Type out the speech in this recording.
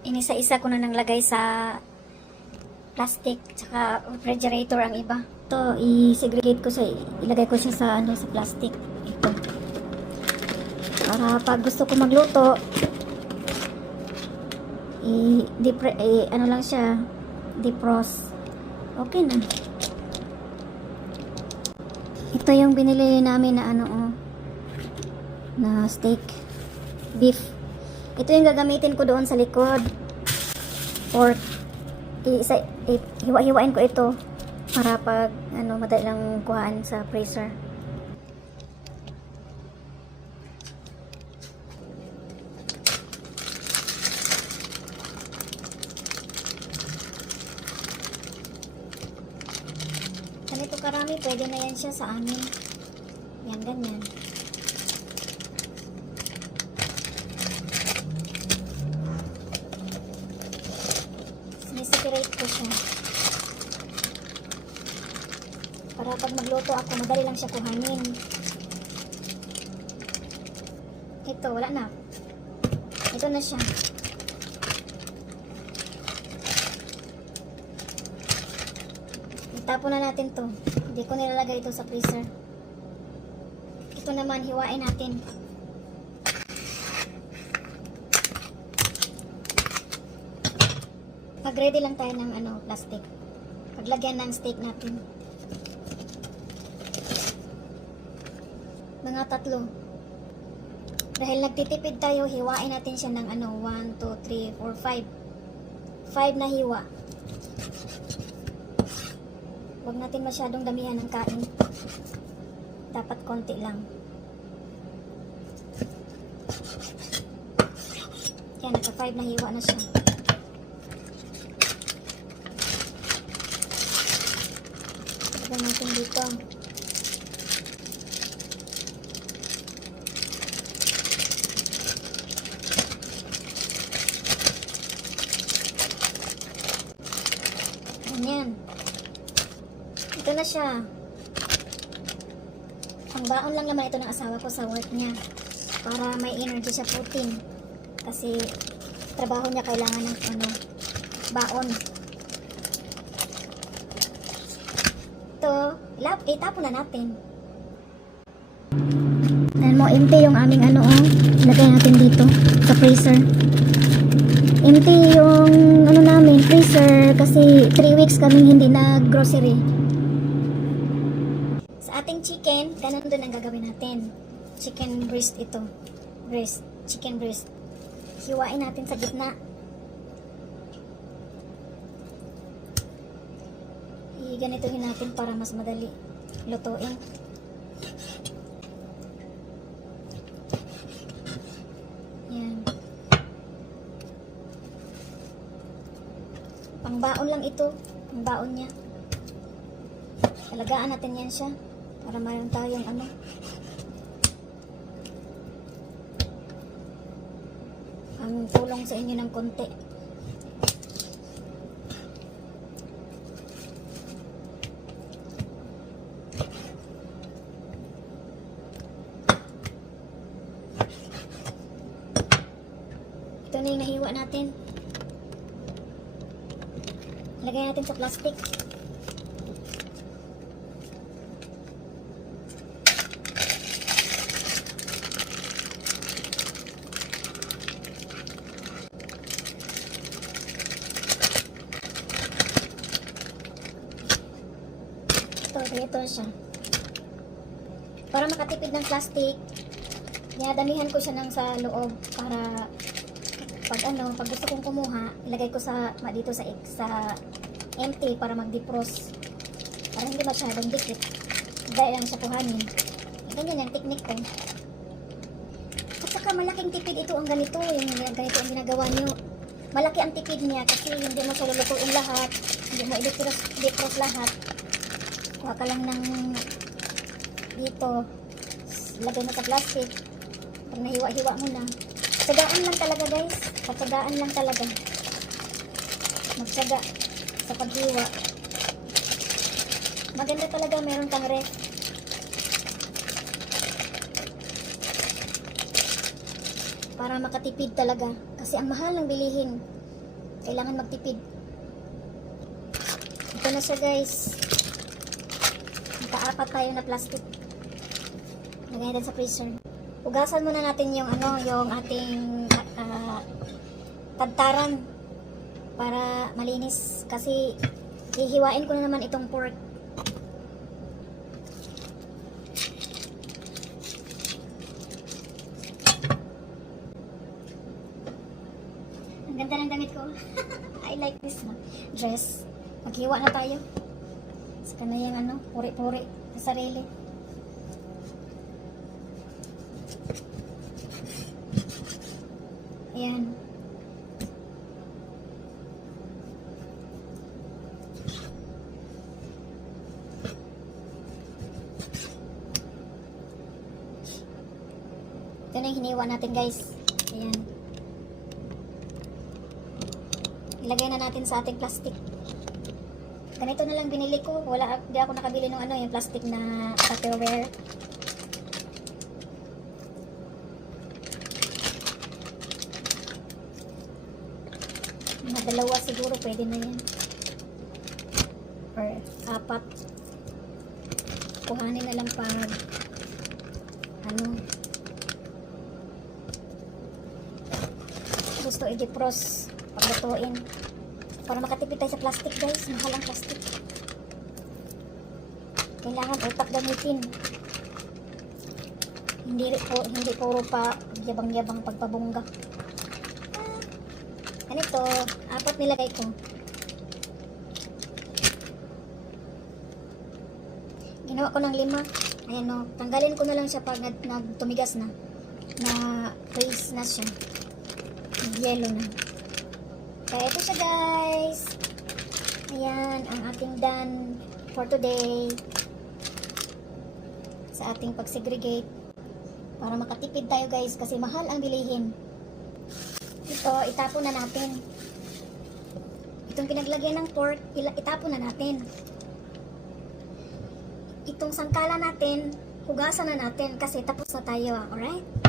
Inisa-isa ko na nang lagay sa plastic tsaka refrigerator ang iba. Ito, i-segregate ko siya, ilagay ko siya sa sa plastic. Ito. Para pag gusto ko magluto, ano lang siya, defrost. Okay na. Ito yung binili namin na na steak, beef. Ito yung gagamitin ko doon sa likod. Pork. Hiwa-hiwain ko ito para pag madali lang kuhaan sa freezer. Ganito karami, pwede na yan siya sa amin. Yan, ganyan. Sineseparate ko siya. Para pag magluto ako, madali lang siya kuhanin. Ito, wala na. Ito na siya. Itapon na natin to. Hindi ko nilalagay ito sa freezer. Ito naman, hiwain natin. Pag-ready lang tayo ng plastic. Paglagyan ng steak natin. Mga 3. Dahil nagtitipid tayo, hiwain natin siya ng 1, 2, 3, 4, 5. 5 na hiwa. Huwag natin masyadong damihan ng kain. Dapat konti lang. Yan, naka 5 na hiwa na siya. Lagyan natin dito. Ganyan. Ito na siya. Ang baon lang naman ito ng asawa ko sa work niya. Para may energy siya, protein. Kasi trabaho niya kailangan ng baon. Ito, itapon na natin. Dahil mo, empty yung aming lagay natin dito sa freezer. Empty yung namin, freezer, kasi 3 weeks kaming hindi nag-grocery. Sa ating chicken, ganun din ang gagawin natin. Chicken breast ito. Chicken breast. Hiwain natin sa gitna. Ganitohin natin para mas madali lutuin. Yan. Pangbaon lang ito. Ang baon niya. Alagaan natin yan siya. Para mayroon tayong ang tulong sa inyo ng konti. Ito na yung nahiwa natin. Lagay natin sa plastic. Ito siya. Para makatipid ng plastic, dinadamihan ko siya ng sa loob para pag gusto kong kumuha, ilagay ko dito sa empty para mag-defrost. Para hindi masyadong dikit. Dahil lang siya kuhanin. Ganyan yung technique ko. At saka malaking tipid ito ang ganito, yung ganito ang ginagawa nyo. Malaki ang tipid niya kasi hindi mo siya lulutuin lahat, hindi mo i-defrost lahat. Kuha ka lang ng dito, lagay mo sa plastic. Pag nahiwa-hiwa mo na, tsagaan lang talaga guys, patsagaan lang talaga, magtsaga sa paghiwa. Maganda talaga meron kang ref. Para makatipid talaga, kasi ang mahal ng bilihin. Kailangan magtipid. Ito na siya guys. Naka-apat tayo na plastic. Lagay natin sa freezer. Hugasan muna natin yung yung ating tadtaran para malinis kasi hihiwain ko na naman itong pork. Ang ganda ng damit ko. I like this dress. Maghiwa na tayo. Saka na yung puri-puri sa sarili. Ayan. Ito na yung hiniwa natin guys. Ayan. Ilagay na natin sa ating plastic. Ganito na lang binili ko. Di ako nakabili ng yung plastic na Tupperware. Mga dalawa siguro pwede na yan. Or 4. Kuhanin na lang pag gusto i-defrost paglutuin. Para makatipid tayo sa plastic guys. Mahal ang plastic. Kailangan utak gamitin. Hindi puro pa yabang-yabang pagpabungga. Ganito, 4 nilagay ko. Ginawa ko ng 5. Ayan tanggalin ko na lang siya pag nagtumigas na. Na freeze na siya. Yellow na. Kaya ito siya guys. Ayan, ang ating done for today. Sa ating pag-segregate. Para makatipid tayo guys kasi mahal ang bilihin. Ito, itapon na natin. Itong pinaglagyan ng pork, itapon na natin. Itong sangkala natin, hugasan na natin kasi tapos na tayo. Alright?